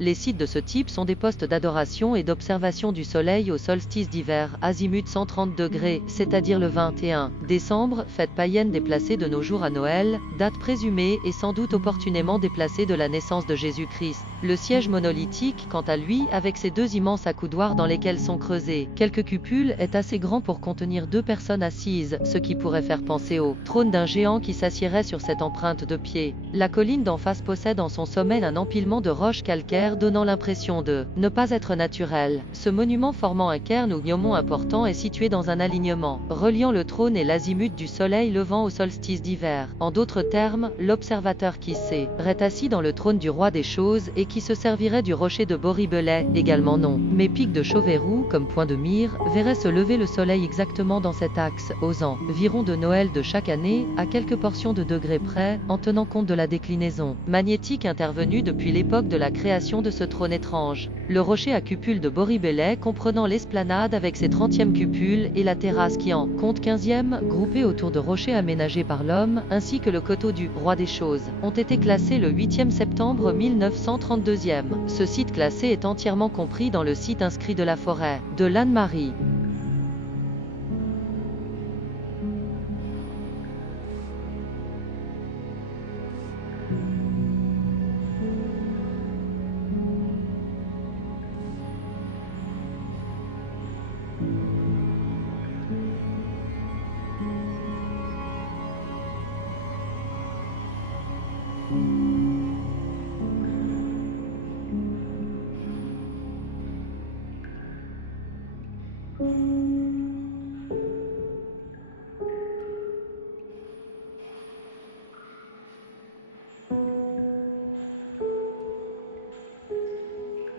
Les sites de ce type sont des postes d'adoration et d'observation du soleil au solstice d'hiver, azimut 130 degrés, c'est-à-dire le 21 décembre, fête païenne déplacée de nos jours à Noël, date présumée et sans doute opportunément déplacée de la naissance de Jésus-Christ. Le siège monolithique, quant à lui, avec ses deux immenses accoudoirs dans lesquels sont creusées quelques cupules, est assez grand pour contenir 2 personnes assises, ce qui pourrait faire penser au trône d'un géant qui s'assiérait sur cette empreinte de pied. La colline d'en face possède en son sommet un empilement de roches calcaires donnant l'impression de ne pas être naturel. Ce monument formant un cairn ou gnomon important est situé dans un alignement reliant le trône et l'azimut du soleil levant au solstice d'hiver. En d'autres termes, l'observateur qui serait assis dans le trône du roi des choses et qui se servirait du rocher de Boribelais, également non, mais pic de Chauverou comme point de mire, verrait se lever le soleil exactement dans cet axe, aux environs de Noël de chaque année, à quelques portions de degrés près, en tenant compte de la déclinaison magnétique intervenue depuis l'époque de la création de ce trône étrange. Le rocher à cupule de Boribelais comprenant l'esplanade avec ses 30e cupules et la terrasse qui en compte 15e, groupée autour de rochers aménagés par l'homme, ainsi que le coteau du roi des choses, ont été classés le 8e septembre 1932e. Ce site classé est entièrement compris dans le site inscrit de la forêt de l'Anne-Marie.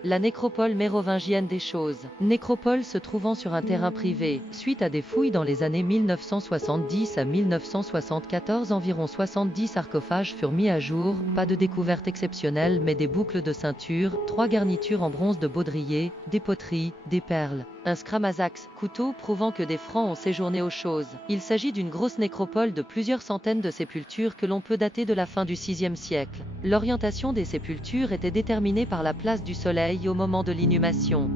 La nécropole mérovingienne des choses. Nécropole se trouvant sur un terrain privé. Suite à des fouilles dans les années 1970 à 1974, environ 70 sarcophages furent mis à jour. Pas de découverte exceptionnelle, mais des boucles de ceinture, 3 garnitures en bronze de baudrier, des poteries, des perles. Un scramasax, couteau prouvant que des Francs ont séjourné aux choses. Il s'agit d'une grosse nécropole de plusieurs centaines de sépultures que l'on peut dater de la fin du VIe siècle. L'orientation des sépultures était déterminée par la place du soleil au moment de l'inhumation.